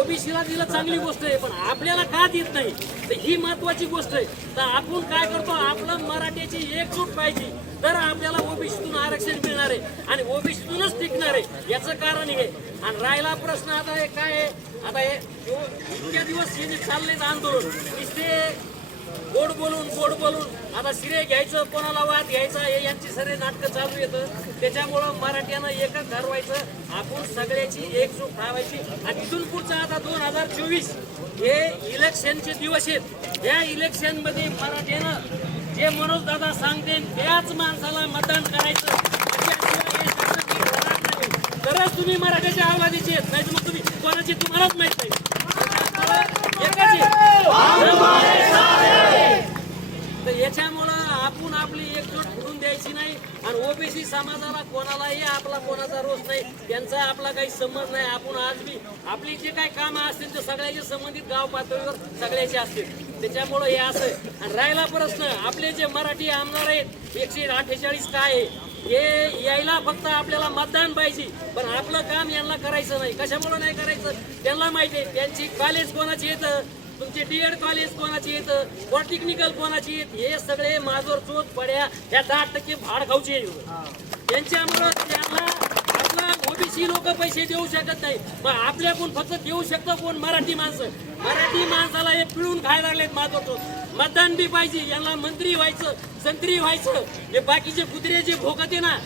ओबीसीला दिलं चांगली गोष्ट आहे पण आपल्याला का देत नाही? तर ही महत्वाची गोष्ट आहे. तर आपण काय करतो? आपलं मराठीची एकजूट पाहिजे. तर आपल्याला ओबीसीतून आरक्षण मिळणार आहे आणि ओबीसीतूनच टिकणार आहे. याचं कारण हे. आणि राहिला प्रश्न आता हे काय आहे? आता हे इतक्या दिवस हे जे चाललेत आंदोलन नुसते गोड बोलून गोड बोलून. आता श्रेय घ्यायचं कोणाला वाद घ्यायचा हे यांची सगळे नाटकं चालू येतं त्याच्यामुळं मराठ्यानं एकच ठरवायचं आपण सगळ्याची एकजूट ठरवायची आणि इथून पुढचं आता दोन हजार चोवीस. हे इलेक्शनचे दिवस आहेत. या इलेक्शनमध्ये मराठ्यानं जे मनोज दादा सांगते त्याच माणसाला मतदान करायचं. म्हणजे तरच तुम्ही मराठ्याच्या आवाजाचे आहेत. नाही मग तुम्ही कोणाची तुम्हालाच माहीत नाही एकाची तर याच्यामुळं आपण आपली एकजूट फुटून द्यायची नाही आणि ओबीसी समाजाला कोणालाही आपला कोणाचा रोष नाही त्यांचा आपला काही संबंध नाही. आपण आज बी आपली जे काही कामं असतील ते सगळ्याचे संबंधित गाव पातळीवर सगळ्याचे असतील. त्याच्यामुळं हे असं आणि राहिला प्रश्न आपले जे मराठी आमदार आहेत एकशे अठ्ठेचाळीस काय आहे? हे यायला फक्त आपल्याला मतदान पाहिजे. पण आपलं काम यांना करायचं नाही. कशामुळे नाही करायचं? त्यांना माहिती आहे. त्यांची कॉलेज कोणाची येतं? तुमचे डी एड कॉलेज कोणाची येत पॉलिटेक्निकल कोणाची येत हे सगळे माझवर चोत पड्या. या दहा टक्के भाड खाऊचे त्यांच्यामुळं त्यांना आपला ओबीसी लोक पैसे देऊ शकत नाही. मग आपल्याकडून फक्त देऊ शकतं कोण? मराठी माणसं. मराठी माणसाला हे पिळून खायला लागलेत माझवर चोच मतदान बी पाहिजे. यांना मंत्री व्हायचं संत्री व्हायचं. हे बाकीचे कुत्रे जे भोगते ना